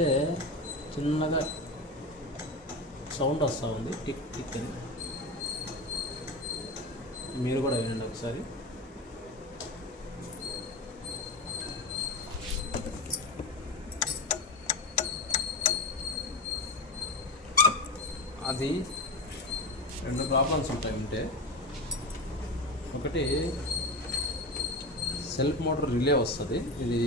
అయితే చిన్నగా సౌండ్ వస్తూ ఉంది, టిక్ టిక్ అని. మీరు కూడా వినండి ఒకసారి. అది 2 ప్రాబ్లమ్స్ ఉంటాయి. ఉంటే ఒకటి సెల్ఫ్ మోటార్ రిలే వస్తుంది, ఇది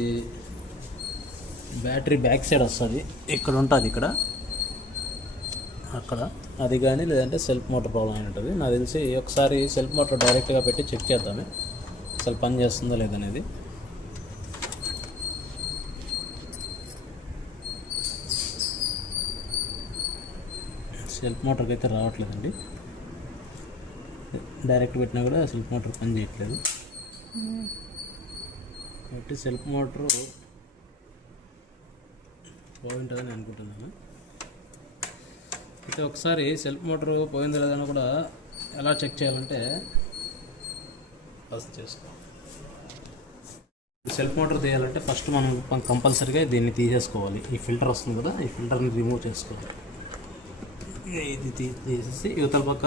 బ్యాటరీ బ్యాక్ సైడ్ వస్తుంది, ఇక్కడ ఉంటుంది, ఇక్కడ అక్కడ అది కానీ, లేదంటే సెల్ఫ్ మోటార్ ప్రాబ్లం అయి ఉంటుంది. నాకు తెలిసి ఒకసారి సెల్ఫ్ మోటార్ డైరెక్ట్గా పెట్టి చెక్ చేద్దామే అసలు పని చేస్తుందో లేదనేది. సెల్ఫ్ మోటార్కి అయితే రావట్లేదండి, డైరెక్ట్ పెట్టినా కూడా సెల్ఫ్ మోటార్ పని చేయట్లేదు. కాబట్టి సెల్ఫ్ మోటారు పోయింటుందని అనుకుంటున్నాను. అయితే ఒకసారి సెల్ఫ్ మోటార్ పోయింది లేదని కూడా ఎలా చెక్ చేయాలంటే ఫస్ట్ చేసుకోవాలి. సెల్ఫ్ మోటార్ తీయాలంటే ఫస్ట్ మనం కంపల్సరీగా దీన్ని తీసేసుకోవాలి. ఈ ఫిల్టర్ వస్తుంది కదా, ఈ ఫిల్టర్ని రిమూవ్ చేసుకోవాలి. ఇది తీసేసి యువతల పక్క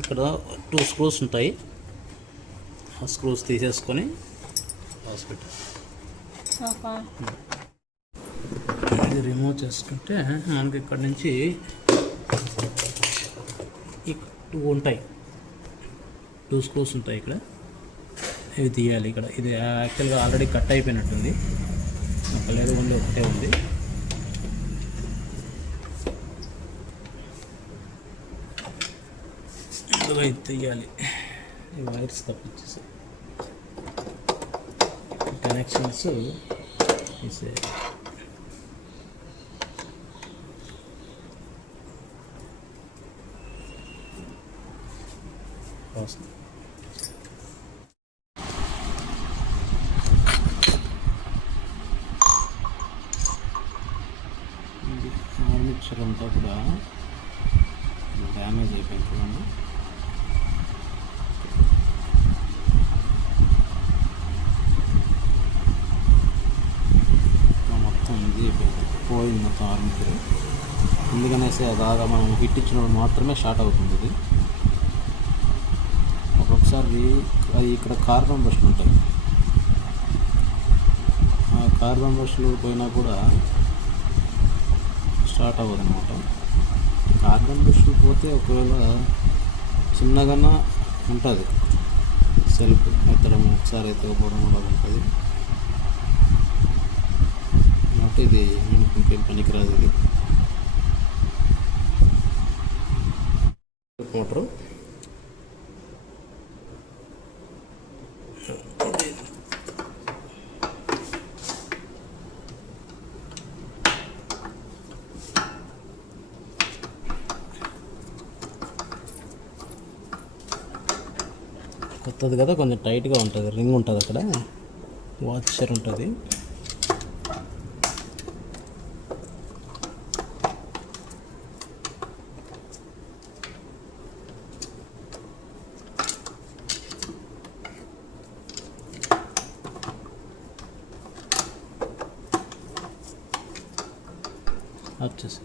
ఇక్కడ 2 స్క్రూస్ ఉంటాయి, ఆ స్క్రూస్ తీసేసుకొని హాస్పిటల్ ఇది రిమూవ్ చేసుకుంటే మనకి ఇక్కడ నుంచి 2 ఉంటాయి, 2 స్క్రూస్ ఉంటాయి ఇక్కడ. ఇవి తీయాలి. ఇక్కడ ఇది యాక్చువల్గా ఆల్రెడీ కట్ అయిపోయినట్టుంది, లేదు ఉంది, ఒకటే ఉంది. ఇది తీయాలి, ఈ వైర్స్ తప్పించేసి కనెక్షన్స్ తీసేయాలి. ఆర్మిచర్ అంతా కూడా డ్యామేజ్ అయిపోయింది చూడండి. మొత్తం ఇది పోయింది, మొత్తం ఆర్మిచర్. ఎందుకనేసి అదాగా మనం హిట్ ఇచ్చినప్పుడు మాత్రమే షార్ట్ అవుతుంది ఇది. ఒక్కొక్కసారి అది ఇక్కడ కార్బన్ బ్రష్లు ఉంటాయి, ఆ కార్బన్ బ్రష్లు పోయినా కూడా స్టార్ట్ అవ్వదు అనమాట. కార్బన్ బ్రష్లు పోతే ఒకవేళ చిన్నగా ఉంటుంది సెల్ఫ్ ఎత్తడం, ఒకసారి ఎత్తకపోవడం కూడా ఉంటుంది. కాబట్టి ఇది మనకి ఇంకేం పనికిరాదు. ఇది మోటరు కొత్తది కదా, కొంచెం టైట్గా ఉంటుంది, రింగ్ ఉంటుంది, అక్కడ వాచర్ ఉంటుంది. వచ్చేసి